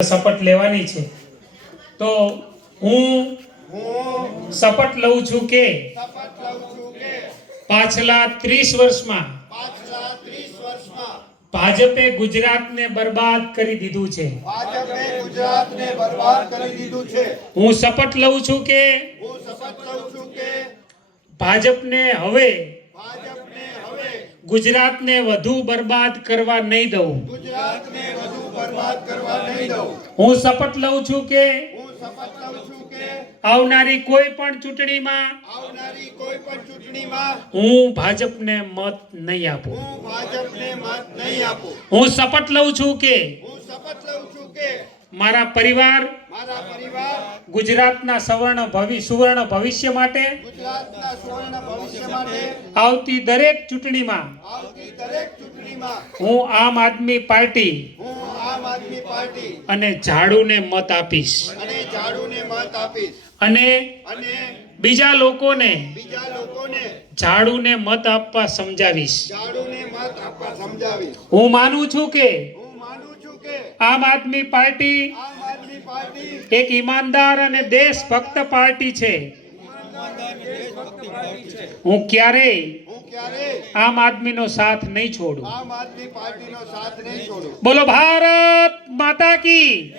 શપથ લેવાની છે. તો હું શપથ લઉં છું કે પાછલા ત્રીસ વર્ષમાં ભાજપે ગુજરાતને બરબાદ કરી દીધું છે. હું શપથ લઉં છું કે ભાજપને હવે ગુજરાતને વધુ બરબાદ કરવા નહીં દઉં. ગુજરાતને વધુ બરબાદ કરવા નહીં દઉં. હું શપથ લઉં છું કે હું શપથ લઉં છું કે આવનારી કોઈ પણ ચૂંટણીમાં આવનારી કોઈ પણ ચૂંટણીમાં હું ભાજપને મત નહીં આપું. હું ભાજપને મત નહીં આપું. હું શપથ લઉં છું કે હું શપથ લઉં છું કે મારા પરિવાર મારા પરિવાર ગુજરાતના સવર્ણ ભવિ સુવર્ણ ભવિષ્ય માટે ગુજરાતના સુવર્ણ ભવિષ્ય માટે આવતી દરેક ચૂંટણીમાં આવતી દરેક ચૂંટણીમાં હું આમ આદમી પાર્ટી હું આદમી પાર્ટી. અને ઝાડુને મત આપીશ. અને ઝાડુને મત આપીશ. અને અને બીજા લોકોને બીજા લોકોને ઝાડુને મત આપવા સમજાવીશ. ઝાડુને મત આપવા સમજાવીશ. હું માનું છું કે હું માનું છું કે આમ આદમી પાર્ટી આમ આદમી પાર્ટી એક ઈમાનદાર અને દેશભક્ત પાર્ટી છે. હું ક્યારેય આમ આદમીનો સાથ નહીં છોડું. આમ આદમી પાર્ટીનો સાથ નહીં છોડું. બોલો ભારત માતા કી